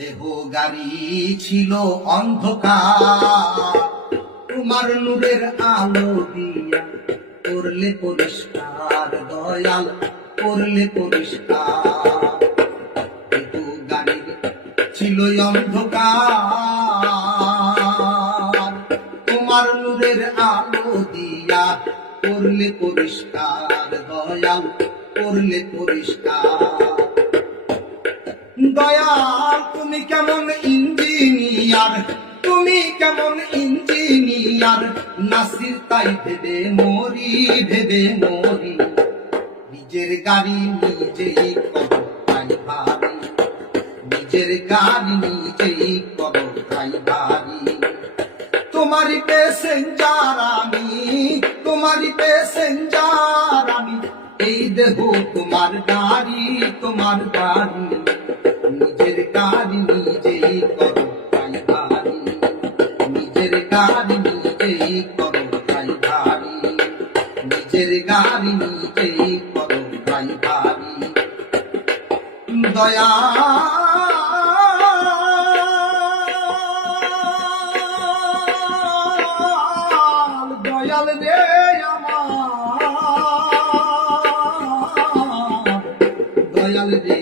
দেহ গাড়ি ছিল অন্ধকার, তোমার নূরের আলো দিয়া করলে পরিষ্কার, দয়াল করলে পরিষ্কার। দেহ গাড়ি ছিল অন্ধকার, তোমার নূরের আলো দিয়া করলে পরিষ্কার, দয়াল করলে পরিষ্কার। দয়াল তুমি কেমন ইঞ্জিনিয়ার, তুমি কেমন ইঞ্জিনিয়ার, নাসির তাই ভেবে মরি, ভেবে মরি। নিজের গাড়ি নিজেই করো তাই ভাবি, নিজের গাড়ি নিজেই করো তাই ভাবি। তোমারই প্যাসেঞ্জার আমি, তোমারই প্যাসেঞ্জার আমি, এই দেহ তোমার গাড়ি, তোমার গাড়ি। নিজের গাড়ি নিজেই করো তাই ভারী, নিজের গাড়ি নিজেই করো তাই ভারী, নিজের গাড়ি নিজেই করো তাই ভারী। দয়াল দয়াল রে আমার, দয়াল রে